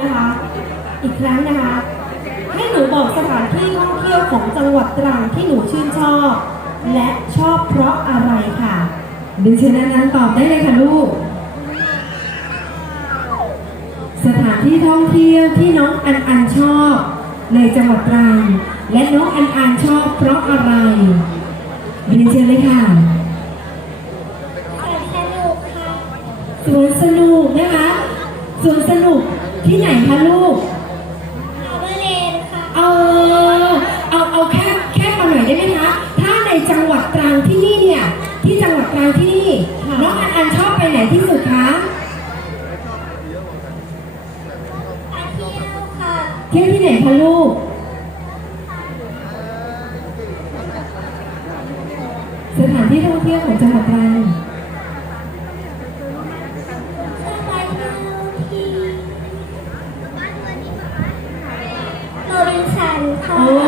นะคะอีกครั้งนะคะ ให้หนูบอกสถานที่ท่องเที่ยวของจังหวัดตรังที่หนูชื่นชอบ และชอบเพราะอะไรค่ะดิฉันนั้นตอบได้เลยค่ะลูก สถานที่ท่องเที่ยวที่น้องอันอันชอบ ในจังหวัดตรังและน้องอันอันชอบเพราะอะไรเรียนเชิญเลยค่ะสนุกค่ะสวนสนุกนะคะ สวนสนุกที่ไหนคะลูกฮาร์เบอร์เลนค่ะ เอาเอาเอาแค่แค่มาหน่อยได้ไหมคะ ถ้าในจังหวัดตรังที่นี่เนี่ย ที่จังหวัดตรังที่นี่ค่ะน้องอันอันชอบไปไหนที่สุดคะไปเที่ยวค่ะเที่ยวที่ไหนคะลูก สถานที่ท่องเที่ยวของจังหวัดตรัง ค่ะ